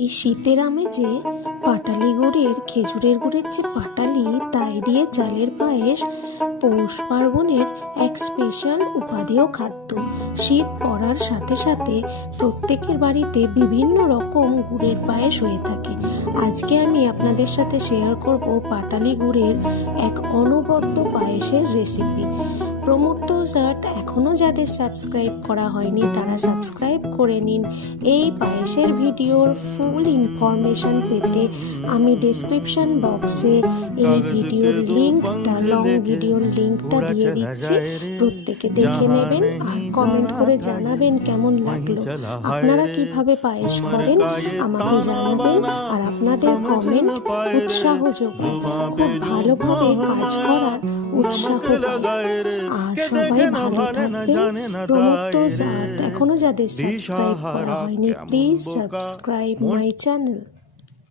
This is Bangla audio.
এই শীতের আমেজে পাটালি গুড়ের খেজুরের গুড়ের যে পাটালি তাই দিয়ে চালের পায়েস পৌষ পার্বণের এক স্পেশাল উপাদেয় খাদ্য। শীত পড়ার সাথে সাথে প্রত্যেকের বাড়িতে বিভিন্ন রকম গুড়ের পায়েস হয়ে থাকে। আজকে আমি আপনাদের সাথে শেয়ার করব পাটালি গুড়ের এক অনবদ্য পায়েসের রেসিপি। প্রমোট আর্থ এখনও যাদের সাবস্ক্রাইব করা হয়নি তারা সাবস্ক্রাইব করে নিন। এই পায়েসের ভিডিওর ফুল ইনফরমেশন পেতে আমি ডেসক্রিপশন বক্সে এই ভিডিওর লিঙ্কটা দিয়ে দিচ্ছি, প্রত্যেকে দেখে নেবেন আর কমেন্ট করে জানাবেন কেমন লাগলো। আপনারা কিভাবে পায়েস করেন আমাকে জানাবেন, আর আপনাদের কমেন্ট উৎসাহ যোগায়, খুব ভালোভাবে কাজ করার উৎসাহ পায়। আর সবাই ভালো থাকবেন। প্রমোট আর্থ এখনো যাদের সাবস্ক্রাইব করা হয়নি প্লিজ সাবস্ক্রাইব মাই চ্যানেল।